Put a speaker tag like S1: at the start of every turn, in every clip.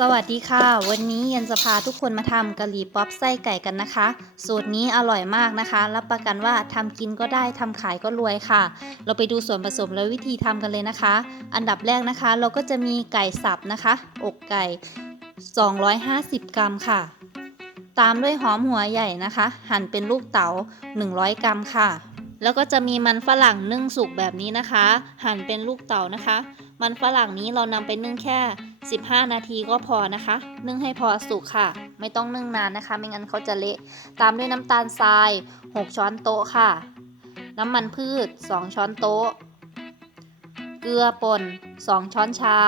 S1: สวัสดีค่ะ วันนี้ยันจะพาทุกคนมาทำกะหรี่ป๊อปไส้ไก่กันนะคะ สูตรนี้อร่อยมากนะคะ รับประกันว่าทำกินก็ได้ทำขายก็รวยค่ะ เราไปดูส่วนผสมและวิธีทำกันเลยนะคะ อันดับแรกนะคะ เราก็จะมีไก่สับนะคะ อกไก่ 250 กรัมค่ะ ตามด้วยหอมหัวใหญ่นะคะ หั่นเป็นลูกเต๋า 100 กรัมค่ะ แล้วก็จะมีมันฝรั่งนึ่งสุกแบบนี้นะคะ หั่นเป็นลูกเต๋านะคะ มันฝรั่งนี้เรานำไปนึ่งแค่ 15 นาทีก็พอนะคะ นึ่งให้พอสุกค่ะ ไม่ต้องนึ่งนานนะคะ ไม่งั้นเขาจะเละ ตามด้วยน้ำตาลทราย 6 ช้อนโต๊ะค่ะ น้ำมันพืช 2 ช้อนโต๊ะ เกลือป่น 2 ช้อนชา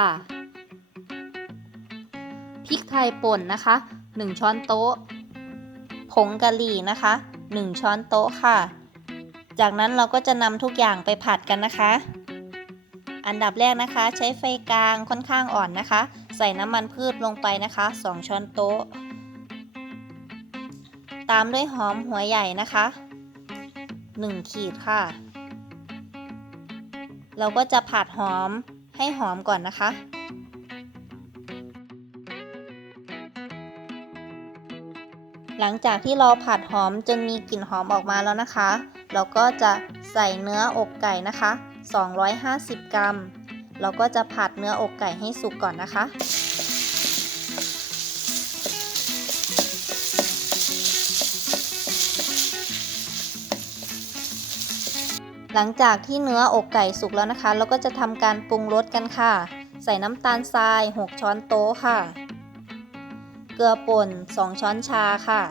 S1: พริกไทยป่นนะคะ 1 ช้อนโต๊ะ ผงกะหรี่นะคะ 1 ช้อนโต๊ะค่ะ จากนั้นเราก็จะนำทุกอย่างไปผัดกันนะคะ อันดับแรกนะคะ ใช้ไฟกลางค่อนข้างอ่อนนะคะ ใส่น้ำมันพืชลงไปนะคะ 2 ช้อนโต๊ะ ตามด้วยหอมหัวใหญ่นะคะ 1 ขีดค่ะ เราก็จะผัดหอมให้หอมก่อนนะคะหลังจากที่เราผัดหอมจนมีกลิ่นหอมออกมาแล้วนะคะ เราก็จะ ใส่เนื้ออกไก่นะคะ 250 กรัม เราก็จะผัดเนื้ออกไก่ให้สุกก่อนนะคะ หลังจากที่เนื้ออกไก่สุกแล้วนะคะ เราก็จะทำการปรุงรสกันค่ะ ใส่น้ำตาลทราย 6 ช้อนโต๊ะค่ะ เกลือป่น 2 ช้อนชาค่ะ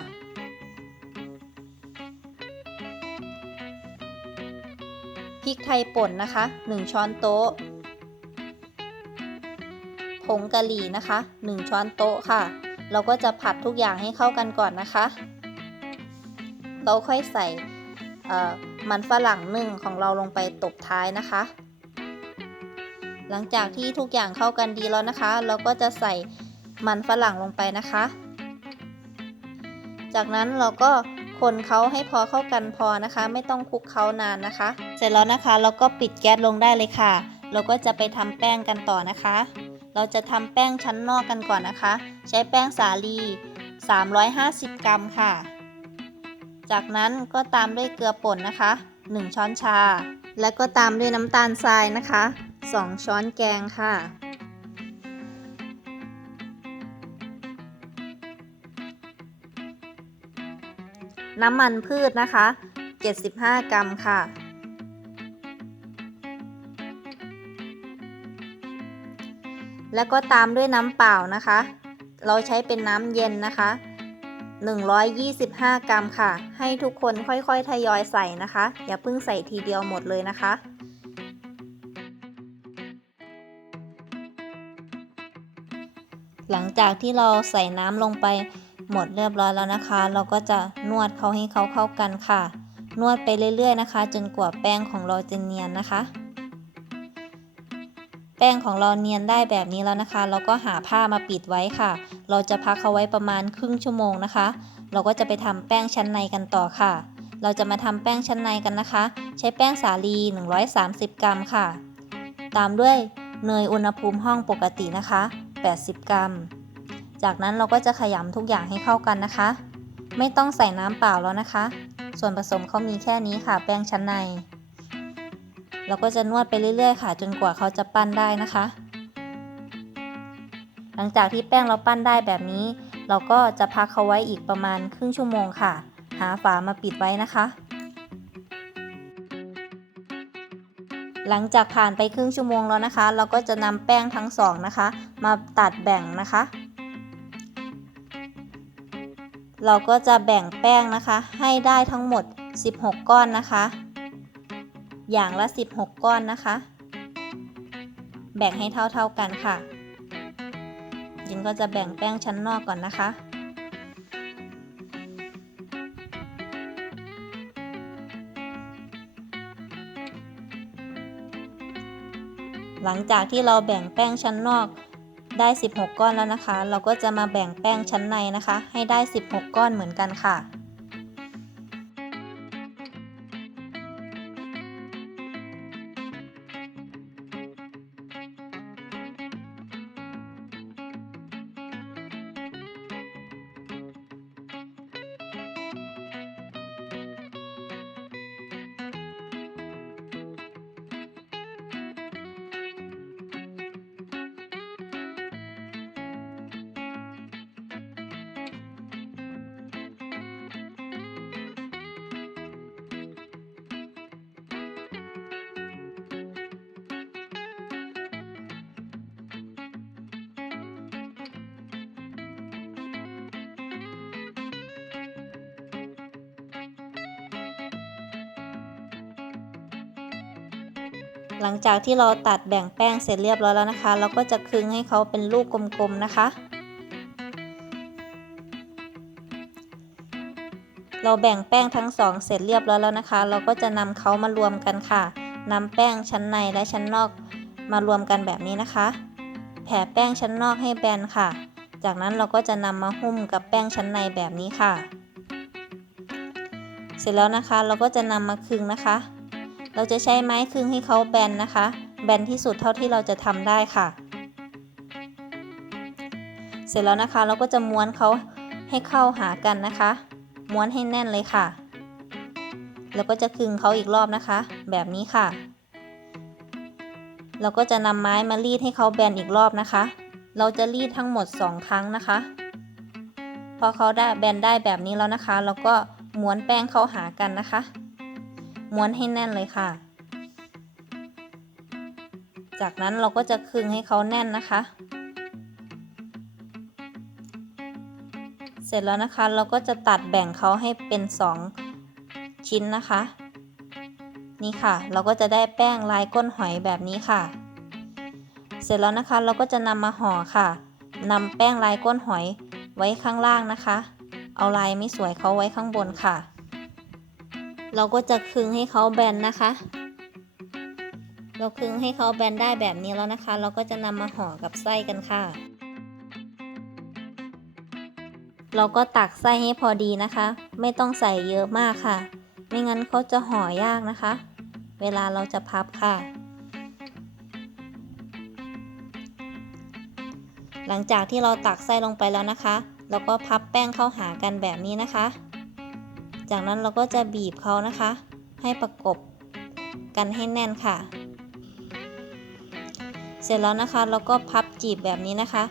S1: ริกไทยป่นนะคะ 1 ช้อนโต๊ะ ผงกะหรี่นะคะ 1 ช้อนโต๊ะค่ะ เราก็จะผัดทุกอย่างให้เข้ากันก่อนนะคะ เราค่อยใส่มันฝรั่งนึ่งของเราลงไปตบท้ายนะคะ หลังจากที่ทุกอย่างเข้ากันดีแล้วนะคะ เราก็จะใส่มันฝรั่งลงไปนะคะ จากนั้นเราก็ คนเขาให้พอเข้ากันพอนะคะ ไม่ต้องคลุกเขานานนะคะ เสร็จแล้วนะคะเราก็ปิดแก๊สลงได้เลยค่ะ เราก็จะไปทำแป้งกันต่อนะคะ เราจะทำแป้งชั้นนอกกันก่อนนะคะ ใช้แป้งสาลี 350 กรัมค่ะ จากนั้นก็ตามด้วยเกลือป่นนะคะ 1 ช้อนชา และก็ตามด้วยน้ำตาลทรายนะคะ 2 ช้อนแกงค่ะ น้ำมันพืชนะคะ 75 กรัมค่ะ แล้วก็ตามด้วยน้ำเปล่านะคะ เราใช้เป็นน้ำเย็นนะคะ 125 กรัมค่ะ ให้ทุกคนค่อยๆ ทยอยใส่นะคะ อย่าเพิ่งใส่ทีเดียวหมดเลยนะคะหลังจากที่เราใส่น้ำลงไป หมดเรียบร้อยแล้วนะคะ เราก็จะนวดเขาให้เขาเข้ากันค่ะ นวดไปเรื่อยๆนะคะ จนกว่าแป้งของเราจะเนียนนะคะ แป้งของเราเนียนได้แบบนี้แล้วนะคะ เราก็หาผ้ามาปิดไว้ค่ะ เราจะพักเขาไว้ประมาณครึ่งชั่วโมงนะคะ เราก็จะไปทำแป้งชั้นในกันต่อค่ะ เราจะมาทำแป้งชั้นในกันนะคะ ใช้แป้งสาลี 130 กรัมค่ะ ตามด้วยเนยอุณหภูมิห้องปกตินะคะ 80 กรัม จากนั้นเราก็จะขยำทุกอย่างให้เข้ากันนะคะ ไม่ต้องใส่น้ำเปล่าแล้วนะคะ ส่วนผสมเขามีแค่นี้ค่ะ แป้งชั้นใน เราก็จะนวดไปเรื่อยๆ ค่ะ จนกว่าเขาจะปั้นได้นะคะ หลังจากที่แป้งเราปั้นได้แบบนี้ เราก็จะพักเขาไว้อีกประมาณครึ่งชั่วโมงค่ะ หาฝามาปิดไว้นะคะ หลังจากผ่านไปครึ่งชั่วโมงแล้วนะคะ เราก็จะนำแป้งทั้งสองนะคะ มาตัดแบ่งนะคะ เราก็จะแบ่งแป้งนะคะ ให้ได้ทั้งหมด 16 ก้อนนะคะ อย่างละ 16 ก้อนนะคะ แบ่งให้เท่าๆกันค่ะ ยินก็จะแบ่งแป้งชั้นนอกก่อนนะคะหลังจากที่เราแบ่งแป้งชั้นนอก ได้ 16 ก้อนแล้วนะคะ เราก็จะมาแบ่งแป้งชั้นในนะคะ ให้ได้ 16 ก้อนเหมือนกันค่ะ หลังจากที่เราตัดแบ่งแป้งเสร็จเรียบร้อยแล้วนะคะ เราก็จะคึงให้เขาเป็นลูกกลมๆนะคะ เราแบ่งแป้งทั้งสองเสร็จเรียบร้อยแล้วนะคะ เราก็จะนำเขามารวมกันค่ะนำแป้งชั้นในและชั้นนอกมารวมกันแบบนี้นะคะ แผ่แป้งชั้นนอกให้แบนค่ะ จากนั้นเราก็จะนำมาหุ้มกับแป้งชั้นในแบบนี้ค่ะ เสร็จแล้วนะคะเราก็จะนำมาคึงนะคะ เราจะใช้ไม้คึงให้เขาแบนนะคะ แบนที่สุดเท่าที่เราจะทำได้ค่ะ เสร็จแล้วนะคะเราก็จะม้วนเขาให้เข้าหากันนะคะ ม้วนให้แน่นเลยค่ะ แล้วก็จะคึงเขาอีกรอบนะคะ แบบนี้ค่ะ เราก็จะนำไม้มารีดให้เขาแบนอีกรอบนะคะ เราจะรีดทั้งหมด 2 ครั้งนะคะ พอเขาได้แบนได้แบบนี้แล้วนะคะ เราก็ม้วนแป้งเข้าหากันนะคะ ม้วนให้แน่นเลยค่ะ จากนั้นเราก็จะคึงให้เขาแน่นนะคะ เสร็จแล้วนะคะเราก็จะตัดแบ่งเขาให้เป็น 2 ชิ้นนะคะ นี่ค่ะ เราก็จะได้แป้งลายก้นหอยแบบนี้ค่ะ เสร็จแล้วนะคะเราก็จะนำมาห่อค่ะนำแป้งลายก้นหอยไว้ข้างล่างนะคะ เอาลายไม่สวยเขาไว้ข้างบนค่ะ เราก็จะคึงให้เขาแบนนะคะ เราคึงให้เขาแบนได้แบบนี้แล้วนะคะ เราก็จะนำมาห่อกับไส้กันค่ะ เราก็ตักไส้ให้พอดีนะคะ ไม่ต้องใส่เยอะมากค่ะ ไม่งั้นเขาจะห่อยากนะคะ เวลาเราจะพับค่ะ หลังจากที่เราตักไส้ลงไปแล้วนะคะ เราก็พับแป้งเข้าหากันแบบนี้นะคะ จากนั้นเราก็จะบีบเขานะคะ ให้ประกบกันให้แน่นค่ะ เสร็จแล้วนะคะเราก็พับจีบแบบนี้นะคะ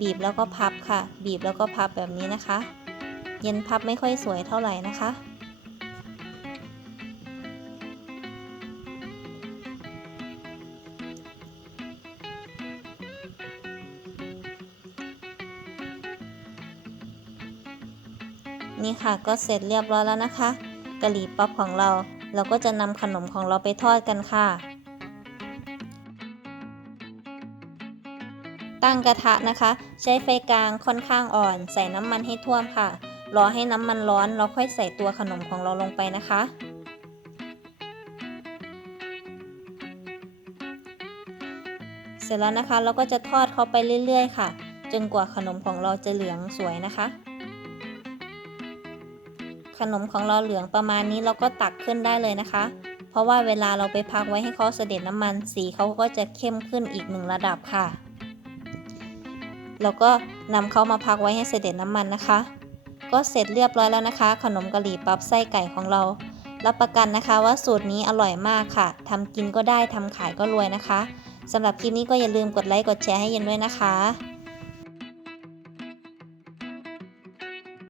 S1: บีบแล้วก็พับค่ะ บีบแล้วก็พับแบบนี้นะคะ เย็นพับไม่ค่อยสวยเท่าไหร่นะคะ นี่ค่ะก็เสร็จเรียบร้อยแล้วนะคะกะหรี่ปั๊บของเรา เราก็จะนำขนมของเราไปทอดกันค่ะ ตั้งกระทะนะคะ ใช้ไฟกลางค่อนข้างอ่อน ใส่น้ำมันให้ท่วมค่ะ รอให้น้ำมันร้อนเราค่อยใส่ตัวขนมของเราลงไปนะคะเสร็จแล้วนะคะเราก็จะทอดเขาไปเรื่อย ๆ ค่ะ จนกว่าขนมของเราจะเหลืองสวยนะคะ ขนมของเราเหลืองประมาณนี้เราก็ตักขึ้นได้เลยนะคะ เพราะว่าเวลาเราไปพักไว้ให้เขาเสด็จน้ำมันสีเขาก็จะเข้มขึ้นอีกหนึ่งระดับค่ะแล้วก็นำเขามาพักไว้ให้เสด็จน้ำมันนะคะ ก็เสร็จเรียบร้อยแล้วนะคะ ขนมกะหรี่ปั๊บไส้ไก่ของเรา รับประกันนะคะว่าสูตรนี้อร่อยมากค่ะทำกินก็ได้ทำขายก็รวยนะคะสำหรับคลิปนี้ก็อย่าลืมกดไลค์กดแชร์ให้เย็นด้วยนะคะ